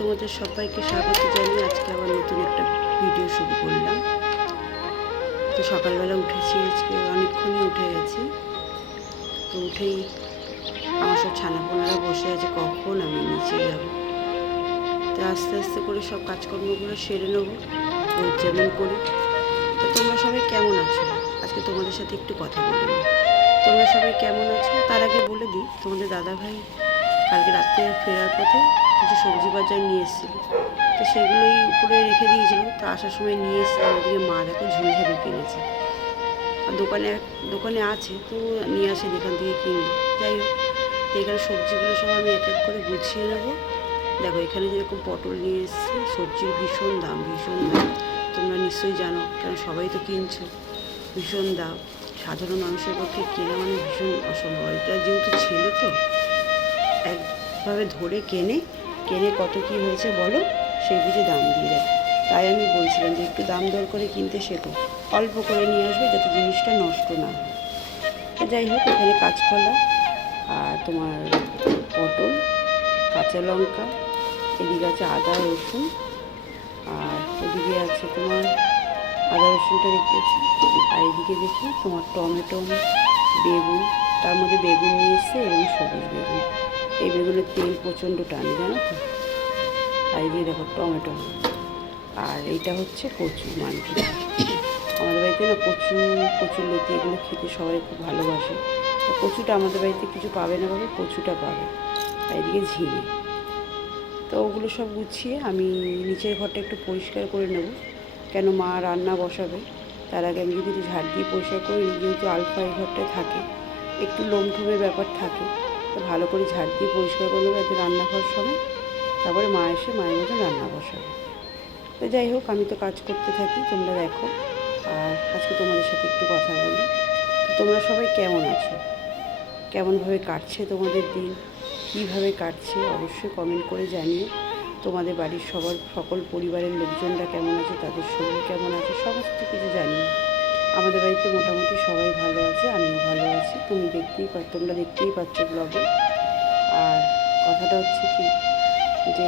তোমাদের সবাইকে স্বাগত জানিয়ে আজকে আবার নতুন একটা ভিডিও শুরু করলাম। তো সকালবেলা উঠেছি, আজকে অনেকক্ষণই উঠে গেছি। তো উঠেই আমার সব ছানাপোনারা বসে আছে কখন আমি নিচে যাব। তো আস্তে আস্তে করে সব কাজকর্মগুলো সেরে নেবো, রোজ যেমন করি। তো তোমরা সবাই কেমন আছো? আজকে তোমাদের সাথে একটু কথা বলে নিই। তোমরা সবাই কেমন আছো তার আগে বলে দিই, তোমাদের দাদাভাই কালকে রাত্রে ফেরার পথে কিছু সবজি বাজার নিয়ে এসেছিল। তো সেগুলোই উপরে রেখে দিয়েছিল। তো আসার সময় নিয়ে এসেছিলাম। ওদিকে মা দেখো ঝুড়ি ঝাড়ু কিনেছে, আর দোকানে আছে, তো নিয়ে আসে এখান থেকে কিনলো। যাই হোক, তো এখানে সবজিগুলো সব আমি এক এক করে গুছিয়ে নেবো। দেখো এখানে যেরকম পটল নিয়ে এসছে, সবজির ভীষণ দাম। তোমরা নিশ্চয়ই জানো, কেন সবাই তো কিনছো। ভীষণ দাম, সাধারণ মানুষের পক্ষে কেনা মানে ভীষণ অসম্ভব। এটা যেহেতু ছেলে, তো একভাবে ধরে কেনে কত কী হয়েছে বলো, সেই বুঝে দাম দিয়ে দেয়। তাই আমি বলছিলাম যে একটু দাম দর করে কিনতে শেখো, অল্প করে নিয়ে আসবে যাতে জিনিসটা নষ্ট না হয়। তো যাই হোক, এখানে কাঁচকলা আর তোমার পটল, কাঁচা লঙ্কা, এদিকে আছে আদা রসুন, আর এদিকে আছে তোমার আদা রসুনটা রেখেছি। আর এদিকে দেখি তোমার টমেটো, বেগুন, তার মধ্যে বেগুন নিয়ে এসছে এবং সবুজ বেগুন। এই বেগুনের তেল প্রচণ্ড টানে, জানো তো। আর এই দিয়ে দেখো টমেটো, আর এইটা হচ্ছে কচু মানকি। আমাদের বাড়িতে না কচুর লতি এগুলো খেতে সবাই খুব ভালোবাসে। তো কচুটা আমাদের বাড়িতে কিছু পাবে না, পাবে কচুটা পাবে। আর এদিকে ঝিঙে। তো ওগুলো সব গুছিয়ে আমি নিচের ঘরটা একটু পরিষ্কার করে নেব, কেন মা রান্না বসাবে। তার আগে আমি যদি একটু ঝাড় দিয়ে পরিষ্কার করি, যেহেতু আলফা এই ঘরটায় থাকে, একটু লোমঠুমের ব্যাপার থাকে। তো ভালো করে ঝাড় দিয়ে পরিষ্কার করে নেবো যাতে রান্না খাওয়ার সময় তারপরে মা এসে মায়ের মতো রান্না বসাবে। তো যাই হোক, আমি তো কাজ করতে থাকি, তোমরা দেখো। আর আজকে তোমাদের সাথে একটু কথা বলি। তো তোমরা সবাই কেমন আছো? কেমনভাবে কাটছে তোমাদের দিন? কীভাবে কাটছে অবশ্যই কমেন্ট করে জানিও। তোমাদের বাড়ির সকল পরিবারের লোকজনরা কেমন আছে, তাদের শরীর কেমন আছে, সমস্ত কিছু জানিও। আমাদের বাড়িতে মোটামুটি সবাই ভালো আছে, আমিও ভালো আছি। তোমরা দেখতেই পাচ্ছ ব্লগে। আর কথাটা হচ্ছে কি, যে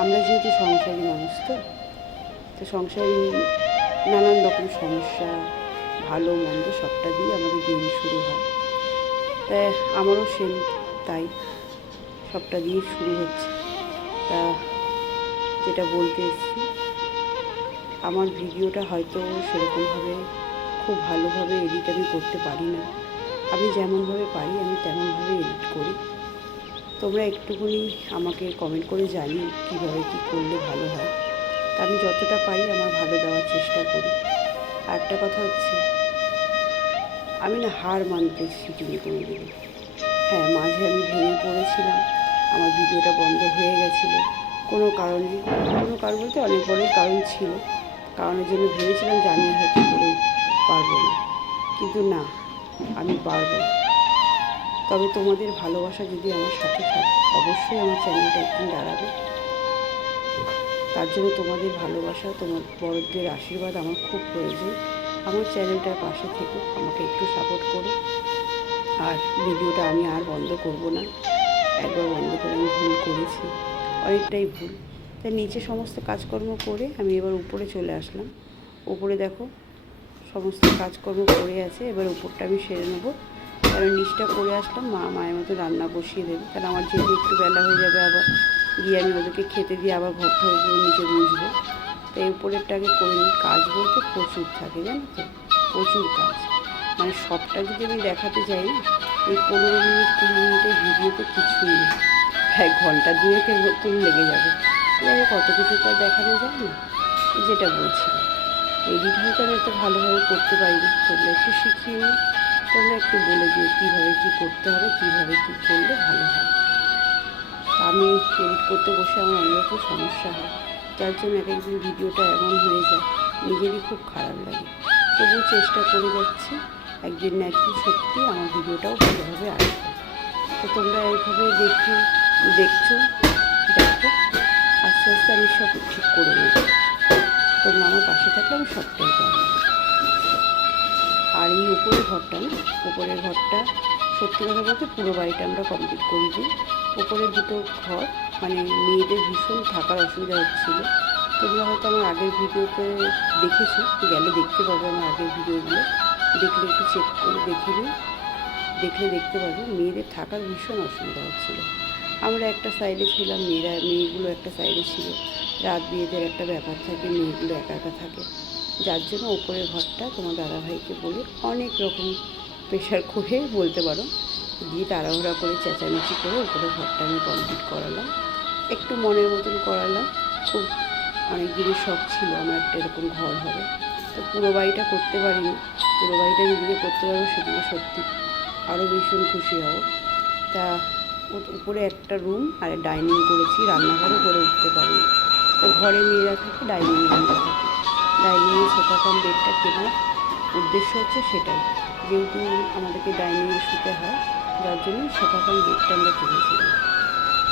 আমরা যেহেতু সংসারী মানুষ, তো সংসারী নানান রকম সমস্যা, ভালো মন্দ সবটা দিয়ে আমাদের দিন শুরু হয়। তাই আমারও তাই সবটা দিয়ে শুরু হচ্ছে। তা যেটা বলতে এসেছি, আমার ভিডিওটা হয়তো সেরকমভাবে খুব ভালোভাবে এডিট আমি করতে পারি না। আমি যেমনভাবে পারি আমি তেমনভাবে এডিট করি। তোমরা একটুখানি আমাকে কমেন্ট করে জানিও কীভাবে কী করলে ভালো হয়। তা আমি যতটা পারি আমার ভালো দেওয়ার চেষ্টা করি। আর একটা কথা হচ্ছে, আমি না হার মানতে শিখিনি কোনোদিন। হ্যাঁ, মাঝে আমি ভেঙে পড়েছিলাম, আমার ভিডিওটা বন্ধ হয়ে গেছিলো কোনো কারণ বলতে অনেক বড়ই কারণ ছিল। কারণের জন্য ভেবেছিলাম যে আমি হয়তো করে পারবো না, কিন্তু না, আমি পারবো। তবে তোমাদের ভালোবাসা যদি আমার সাথে থাকে, অবশ্যই আমার চ্যানেলটা একদিন দাঁড়াবে। তার জন্য তোমাদের ভালোবাসা, তোমার বড়দের আশীর্বাদ আমার খুব প্রয়োজন। আমার চ্যানেলটার পাশে থেকো, আমাকে একটু সাপোর্ট করো। আর ভিডিওটা আমি আর বন্ধ করব না। একবার বন্ধ করে আমি ভুল করেছি, অনেকটাই ভুল। তাই নিচে সমস্ত কাজকর্ম করে আমি এবার উপরে চলে আসলাম। উপরে দেখো সমস্ত কাজকর্ম করে আছে, এবার উপরটা আমি সেরে নেবো। কারণ নিচটা করে আসলাম, মায়ের মতো রান্না বসিয়ে দেবে। কারণ আমার যেহেতু একটু বেলা হয়ে যাবে, আবার গিয়ে আমি ওদেরকে খেতে দিয়ে আবার ঘরটা উপরে নিচে বুঝবো। তাই উপরেরটাকে করে নিই। কাজ বলতে প্রচুর থাকে, জানো তো, প্রচুর কাজ। মানে সবটা যদি আমি দেখাতে যাই না, ওই 15 মিনিট 20 মিনিটের ভিডিওতে কিছুই নেই, 1 ঘন্টা 2-এর মতন লেগে যাবে। যাই কত কিছু তো দেখানো যায় না। যেটা বলছি, এডিট হয়তো আমি এত ভালোভাবে করতে পারি না, তোমরা একটু শিখিয়ে নিই। তোমরা একটু বলে দিও কীভাবে কী করতে হবে, কীভাবে কী করলে ভালো হয়। আমি এডিট করতে বসে আমার অনেকরকম সমস্যা হয়, যার জন্য এক একদিন ভিডিওটা এমন হয়ে যায়, নিজেরই খুব খারাপ লাগে। তবুও চেষ্টা করে যাচ্ছি, একদিন না একদিন সত্যি আমার ভিডিওটাও ভালোভাবে আসবে। তো তোমরা এইভাবে দেখছো, দেখো আস্তে আস্তে আমি সব ঠিক করে নেব। তোমরা আমার পাশে থাকলে আমি সবটাই পারবো। আর এই উপরের ঘরটা সত্যি কথা বলতে পুরো বাড়িটা আমরা কমপ্লিট করে দিই। উপরের দুটো ঘর মানে মেয়েদের ভীষণ থাকার অসুবিধা হচ্ছিলো। তোমরা হয়তো আমার আগের ভিডিওতে দেখেছো, গেলে দেখতে পাবে আমার আগের ভিডিওগুলো, দেখলে একটু চেক করে দেখে নিই, দেখলে দেখতে পাবে মেয়েদের থাকার ভীষণ অসুবিধা হচ্ছিলো। আমরা একটা সাইডে ছিলাম, মেয়েগুলো একটা সাইডে ছিল। রাত বিয়েদের একটা ব্যাপার থাকে, মেয়েগুলো একা একা থাকে, যার জন্য ওপরের ঘরটা তোমার দাদাভাইকে বলে অনেক রকম প্রেশার করে বলতে পারো, দিয়ে তাড়াহুড়া করে চেঁচামেচি করে ওপরের ঘরটা আমি কমপ্লিট করালাম। একটু মনের মতন করালাম। খুব অনেক দিনের শখ ছিল আমার একটা এরকম ঘর হবে, তো পুরো বাড়িটা করতে পারিনি। পুরো বাড়িটা যেদিকে করতে পারবো সেদিকে সত্যি আরও ভীষণ খুশি হব। তা উপরে একটা রুম আর ডাইনিং করেছি, রান্নাঘরও করে উঠতে পারিনি। তো ঘরে মেয়েরা থাকে, ডাইনিংয়ে আমরা থাকি। ডাইনিংয়ে সোফা কাম বেডটা কেনার উদ্দেশ্য হচ্ছে সেটাই, যেহেতু আমাদেরকে ডাইনিংয়ে শুতে হয়, যার জন্য সোফা কাম বেডটা আমরা কিনেছিলাম।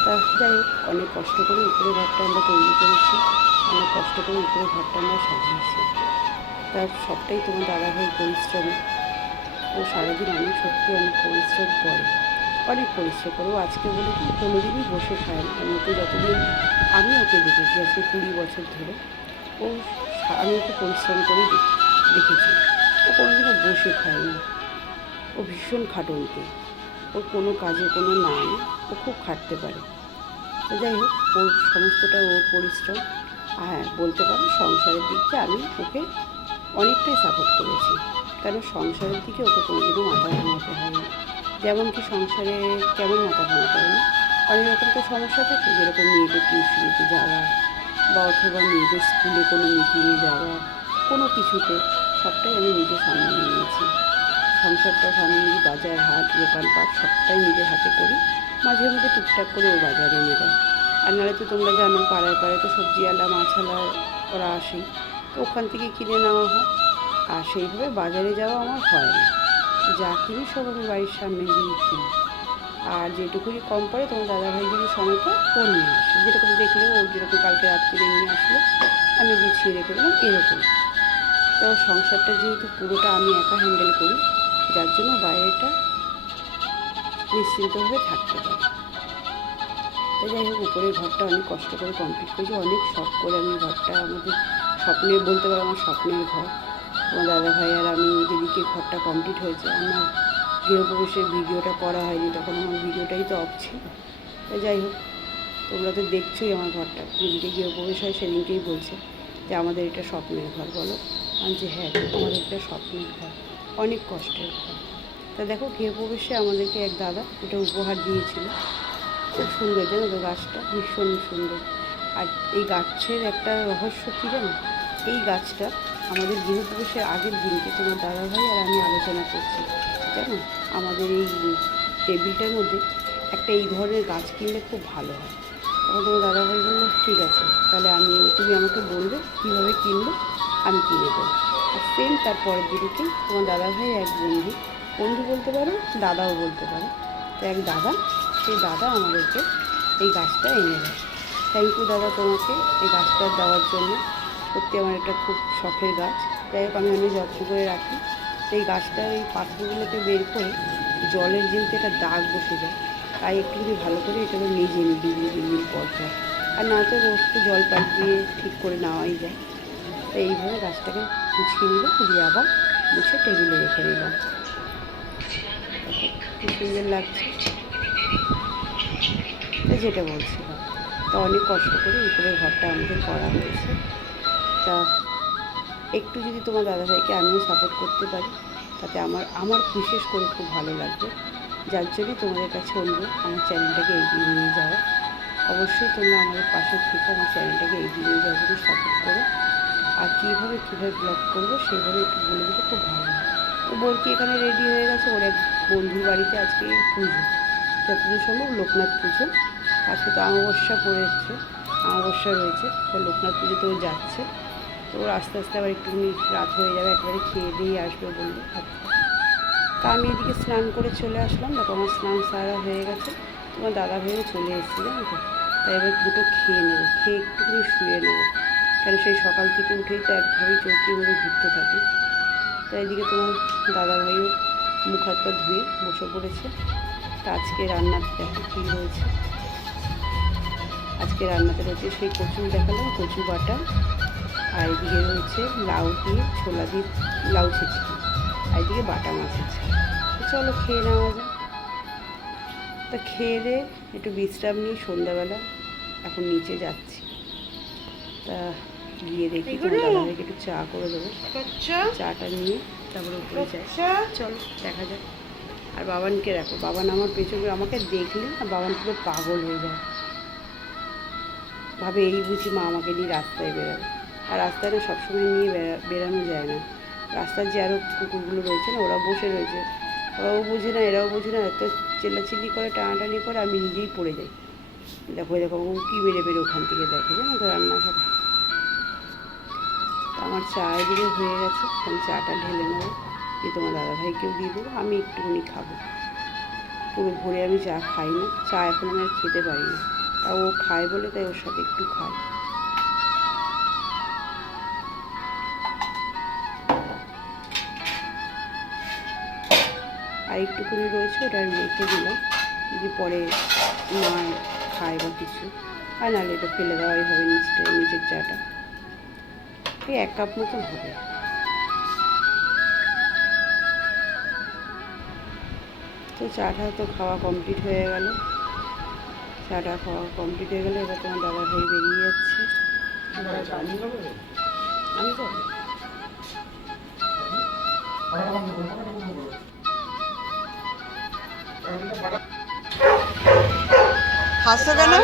তা যাই হোক, অনেক কষ্ট করে উপরে ঘরটা আমরা তৈরি করেছি, অনেক কষ্ট করে উপরে ঘরটা আমরা সাজিয়েছি। তার সবটাই তোমার দাদাভাই পরিশ্রমে। ও সারাদিন অনেক সত্যি অনেক পরিশ্রম করে, অনেক পরিশ্রম করে। ও আজকে বলে কি কোনোদিনই বসে খায় না। আমি ওকে যতদিন আমি ওকে দেখেছি, আজকে 20 বছর ধরে ও আমি ওকে পরিশ্রম করে দেখেছি। ও কোনোদিনও বসে খায়নি। ও ভীষণ খাটুনতে, ওর কোনো কাজে কোনো নাম, ও খুব খাটতে পারে। তো যাই হোক, ওর সমস্তটা ওর পরিশ্রম। হ্যাঁ, বলতে পারো সংসারের দিক দিয়ে আমি ওকে অনেকটাই সাপোর্ট করেছি, কারণ সংসারের দিকে ওকে কোনোদিনও মাথা ঘামাতে হয়নি। যেমন কি সংসারে কেমন মাথা ঘামাতে হয় না, অনেক রকম তো সমস্যা থাকে, যেরকম মেয়েদের টিউশনিতে যাওয়া বা অথবা মেয়েদের স্কুলে কোনো মিটিংয়ে যাওয়া, কোনো কিছুতে সবটাই আমি নিজে সামনে নিয়েছি। সংসারটা সামনে নিয়ে বাজার হাট দোকানপাট সবটাই নিজের হাতে করি। মাঝে মধ্যে টুকটাক করে ও বাজারে এনে দেয়। আর নাহলে তো তোমরা জানো, পাড়ায় পাড়ায় তো সবজিওয়ালা মাছওয়ালা ওরা আসেই, তো ওখান থেকে কিনে নেওয়া হয়। আর সেইভাবে বাজারে যাওয়া আমার হয় না, যা কিনি সব আমি বাড়ির সামনে দিয়ে কিনি। আর যেটুকুনি কম পড়ে তোমার দাদাভাই যদি সময় পায় ও নিয়ে আসে, যেরকম দেখলে ও যেরকম কালকে রাত্রিরে নিয়ে আসলো, আমি গুছিয়ে রেখে দিলাম, এরকম। তো সংসারটা যেহেতু পুরোটা আমি একা হ্যান্ডেল করি, যার জন্য বাইরেটা নিশ্চিন্তভাবে থাকতে পারি। তো যাই হোক, উপরের ঘরটা অনেক কষ্ট করে কমপ্লিট করেছি, অনেক শখ করে আমি ঘরটা, আমাদের স্বপ্নের বলতে পারো আমার স্বপ্নের ঘর। আমার দাদাভাই আর আমি যেদিকে ঘরটা কমপ্লিট হয়েছে, আমার গৃহপ্রবেশের ভিডিওটা করা হয়নি, তখন আমার ভিডিওটাই তো অফ ছিল। তো যাই হোক, তোমরা তো দেখছোই আমার ঘরটা, যেদিকে গৃহপ্রবেশ হয় সেদিনকেই বলছে যে আমাদের এটা স্বপ্নের ঘর, বলো। আমি যে হ্যাঁ, আমাদের এটা স্বপ্নের ঘর, অনেক কষ্টের ঘর। তা দেখো, গৃহপ্রবেশে আমাদেরকে এক দাদা এটা উপহার দিয়েছিল, খুব সুন্দর, জানো তো গাছটা ভীষণ সুন্দর। আর এই গাছের একটা রহস্য কী জানো, এই গাছটা আমাদের গৃহপ্রবেশের আগের দিনকে তোমার দাদাভাই আর আমি আলোচনা করছি, জানো আমাদের এই টেবিলটার মধ্যে একটা এই ধরনের গাছ কিনলে খুব ভালো হয়। তখন তোমার দাদাভাই বললো ঠিক আছে, তাহলে তুমি আমাকে বলবে কীভাবে কিনবো, আমি কিনে দেবো। আর সেম তার পরের দিনকেই তোমার দাদাভাই এক বন্ধু বলতে পারো, দাদাও বলতে পারো, তো এক দাদা, সেই দাদা আমাদেরকে এই গাছটা এনে দেয়। থ্যাংক ইউ দাদা তোমাকে এই গাছটা দেওয়ার জন্য। সত্যি আমার এটা খুব শখের গাছ। যাই হোক, আমি অনেক যত্ন করে রাখি। তো এই গাছটার এই পাতাগুলোকে বের করে জলের যেহেতু একটা দাগ বসে যায়, তাই একটু যদি ভালো করে এটা নিজে নিই 2 দিন পর পর, আর না তো রোজ তো জল পাইপ দিয়ে ঠিক করে নেওয়াই যায়। তো এইভাবে গাছটাকে গুছিয়ে নিলাম, দিয়ে আবার মুছে টেবিলে রেখে দিলাম। দেখো কী সুন্দর লাগছে। তো যেটা বলছিলাম, তা অনেক কষ্ট করে উপরের ঘরটা আমাদের করা হয়েছে। তা একটু যদি তোমার দাদাভাইকে আমিও সাপোর্ট করতে পারি, তাতে আমার বিশেষ করে খুব ভালো লাগবে। যার জন্যই তোমাদের কাছে অনুরোধ, আমার চ্যানেলটাকে এগিয়ে নিয়ে যাওয়া। অবশ্যই তোমরা আমাদের পাশে থেকে আমার চ্যানেলটাকে এগিয়ে নিয়ে যাওয়ার জন্য সাপোর্ট করো। আর কীভাবে ব্লগ করবো সেইভাবে একটু বলে দিলে খুব ভালো হয়। তো বোরকি এখানে রেডি হয়ে গেছে, ওর এক বন্ধুর বাড়িতে আজকে পুজো, যতদূর সম্ভব লোকনাথ পুজো। আজকে তো অমাবস্যা রয়েছে, তো লোকনাথ পুজোতেও যাচ্ছে। তো ওর আস্তে আস্তে আবার একটুখানি রাত হয়ে যাবে, একবারে খেয়ে দিয়ে আসবে বললো। তা আমি এদিকে স্নান করে চলে আসলাম, দেখো আমার স্নান সারা হয়ে গেছে। তোমার দাদা ভাইও চলে এসেছে, জানো তো। তাই এবার দুটো খেয়ে নেবো, খেয়ে একটুখানি শুয়ে নেবো, কেন সেই সকাল থেকে উঠেই তো একভাবেই চৌকি মধ্যে ঘুরতে থাকি। তাই এদিকে তোমার দাদা ভাইও মুখ হাত পা ধুয়ে বসে পড়েছে। তা আজকে রান্নার দেখো কী রয়েছে। আজকে রান্নাতে রয়েছে সেই কচু দেখালাম, কচু বাটা, আর এদিকে রয়েছে লাউ দিয়ে ছোলা দিয়ে লাউ ছেঁচকি, আর এদিকে বাটা মাছ আছে। চলো খেয়ে নেওয়া যায়। তা খেয়ে দিয়ে একটু বিশ্রাম নিই সন্ধ্যাবেলা, এখন নিচে যাচ্ছি। তা গিয়ে দেখি দাদাভাইকে একটু চা করে দেবো, চাটা নিয়ে তারপরে উপরে যাই। চলো দেখা যাক। আর বাবানকে রাখো, বাবান আমার পেছনে আমাকে দেখলে আর বাবান পুরো পাগল হয়ে যায়, ভাবে এই বুঝি মা আমাকে নিয়ে রাস্তায় বেরোবে। আর রাস্তায় না সবসময় নিয়ে বেরানো যায় না, রাস্তার যে আরও কুকুরগুলো রয়েছে না, ওরা বসে রয়েছে, ওরাও বুঝে না এরাও বুঝে না, এত চিল্লাচিল্লি করে টানাটানি করে আমি নিজেই পড়ে যাই। দেখো দেখো ও কী বেড়ে বেড়ে ওখান থেকে দেখে, জানো তো রান্নাঘরে। আমার চা এদিকে হয়ে গেছে, আমি চাটা ঢেলে নেবো, দিয়ে তোমার দাদাভাইকেও দিয়ে দেবো, আমি একটুখানি খাবো। পুরো ভোরে আমি চা খাই না, চা এখন আমি আর খেতে পারি না, তা ও খায় বলে তাই ওর সাথে একটু খাই। আর একটুখানি রয়েছে, ওটা রেখে দিলাম, যদি পরে মা খায় বা কিছু, আর নাহলে এটা ফেলে দেওয়াই হবে নিচের চাটা। এই 1 কাপ মতন হবে। তো চাটা তো খাওয়া কমপ্লিট হয়ে গেল, চাটা খাওয়া কমপ্লিট হয়ে গেলে এবার তোমার দাদাভাই বেরিয়ে যাচ্ছে। আমি তো হাসছো কেন?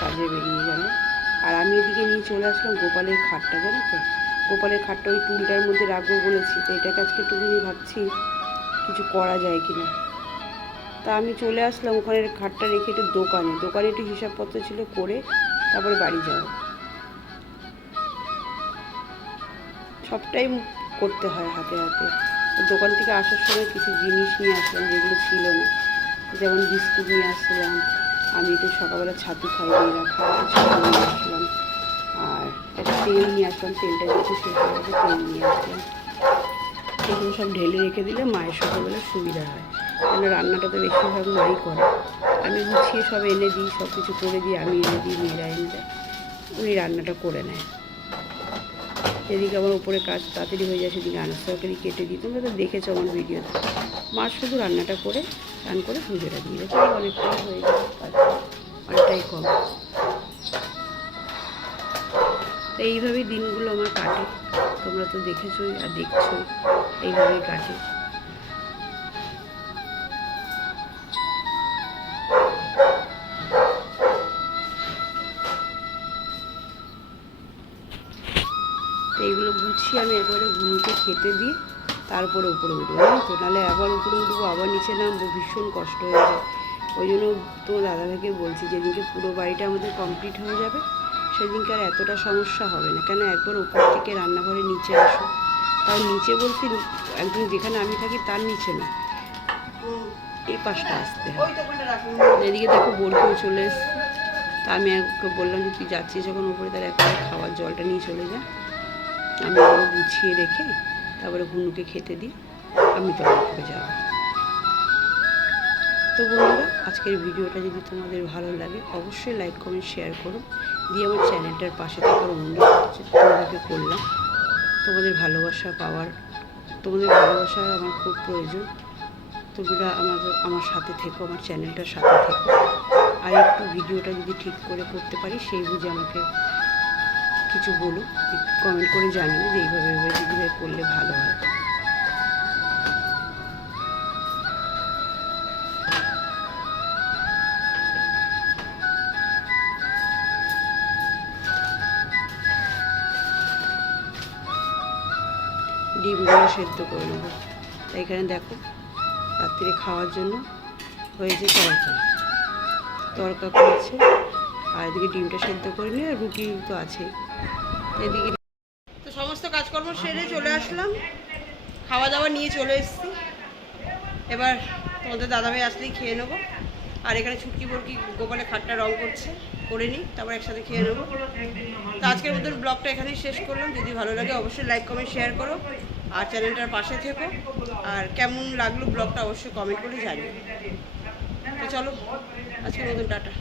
কাজে বেরিয়ে গেল, আর আমি এদিকে নিয়ে চলে আসলাম গোপালের খাটটা, জানো তো গোপালের খাটটা ওই টুলটার মধ্যে রাখবো বলেছি, তো এটাকে আজকে একটুখানি ভাবছি কিছু করা যায় কিনা। তা আমি চলে আসলাম ওখানে খাটটা রেখে একটু দোকানে একটু হিসাবপত্র ছিল করে তারপরে বাড়ি যাব। সবটাই করতে হয় হাতে হাতে। দোকান থেকে আসার সময় কিছু জিনিস নিয়ে আসলাম যেগুলো ছিল না, যেমন বিস্কুট নিয়ে আসলাম, আমি তো সকালবেলা ছাতু খাই দিয়ে রাখা, ছাতু নিয়ে আসলাম, আর একটা তেল নিয়ে আসলাম, তেলটা যেহেতু শেষ হয়ে গেছে তেল নিয়ে আসলাম। এগুলো সব ঢেলে রেখে দিলে মায়ের সকালবেলা সুবিধা হয়, কেন রান্নাটা তো বেশিরভাগ মাই করে, আমি গুছিয়ে সব এনে দিই, সব কিছু করে দিই, আমি এনে দিই, মেয়েরা এনে দেয়, উনি রান্নাটা করে নেয়। যেদিকে আমার উপরে কাজ তাড়াতাড়ি হয়ে যায় সেদিকে আনাজ তরকারি কেটে দিই, তোমরা তো দেখেছো আমার ভিডিওতে। মা শুধু রান্নাটা করে রান করে পুজোটা দিয়ে দেয়, অনেকটাই হয়ে যায় কাজ, অনেকটাই কম। তো এইভাবেই দিনগুলো আমার কাটে, তোমরা তো দেখেছোই আর দেখছো, এইভাবেই কাটে। তো এইগুলো গুছিয়ে আমি একবারে ঘুমুতে খেতে দিই, তারপরে উপরে উঠবো, জানো তো, নাহলে আবার উপরে উঠবো আবার নিচে নামবো, ভীষণ কষ্ট হয়ে যায়। ওই জন্য তোমার দাদাভাইকে বলছি যেদিনকে পুরো বাড়িটা আমাদের কমপ্লিট হয়ে যাবে সেদিনকে আর এতটা সমস্যা হবে না, কেন একবার উপর থেকে রান্নাঘরে নিচে আসো, তাও নিচে বলতে একদম যেখানে আমি থাকি তার নিচে না, এই পাশটা আসতে হয়। এদিকে দেখো বোরকেও চলে এসছে, তা আমি ওকে বললাম যে তুই যাচ্ছিস যখন উপরে, তার একবারে খাওয়ার জলটা নিয়ে চলে যা, আমি ওগুলো গুছিয়ে রেখে তারপরে ঘুনুকে খেতে দিই, আমি তো উপরে যাবো। তো বন্ধুরা, আজকের ভিডিওটা যদি তোমাদের ভালো লাগে অবশ্যই লাইক কমেন্ট শেয়ার করো, দিয়ে আমার চ্যানেলটার পাশে থাকার অনুরোধ তোমাদেরকে করলাম। তোমাদের ভালোবাসা আমার খুব প্রয়োজন, তোমরা আমার সাথে থেকো, আমার চ্যানেলটার সাথে থেকো, আর একটু ভিডিওটা যদি ঠিক করে করতে পারি সেই বুঝে আমাকে কিছু বলো, কমেন্ট করে জানিও যে এইভাবে এইভাবে করলে ভালো হয়। ডিমগুলো সেদ্ধ করে নেবো, তাই এখানে দেখো রাত্রে খাওয়ার জন্য হয়েছে তরকা করেছে, আর এদিকে ডিমটা সেদ্ধ করে নিয়ে রুটি তো আছে। এদিকে তো সমস্ত কাজকর্ম সেরে চলে আসলাম, খাওয়া দাওয়া নিয়ে চলে এসেছি, এবার তোমাদের দাদাভাই আসলেই খেয়ে নেবো। আর এখানে ছুটকি বরকি গোপালে খাটটা রং করছে। করে নিই, তারপর একসাথে খেয়ে নেবো। তো আজকের মতন ব্লগটা এখানেই শেষ করলাম। যদি ভালো লাগে অবশ্যই লাইক কমেন্ট শেয়ার করো, আর চ্যানেলটার পাশে থেকো। আর কেমন লাগলো ব্লগটা অবশ্যই কমেন্ট করে জানিও। তো চলো, আজকের মতন টাটা।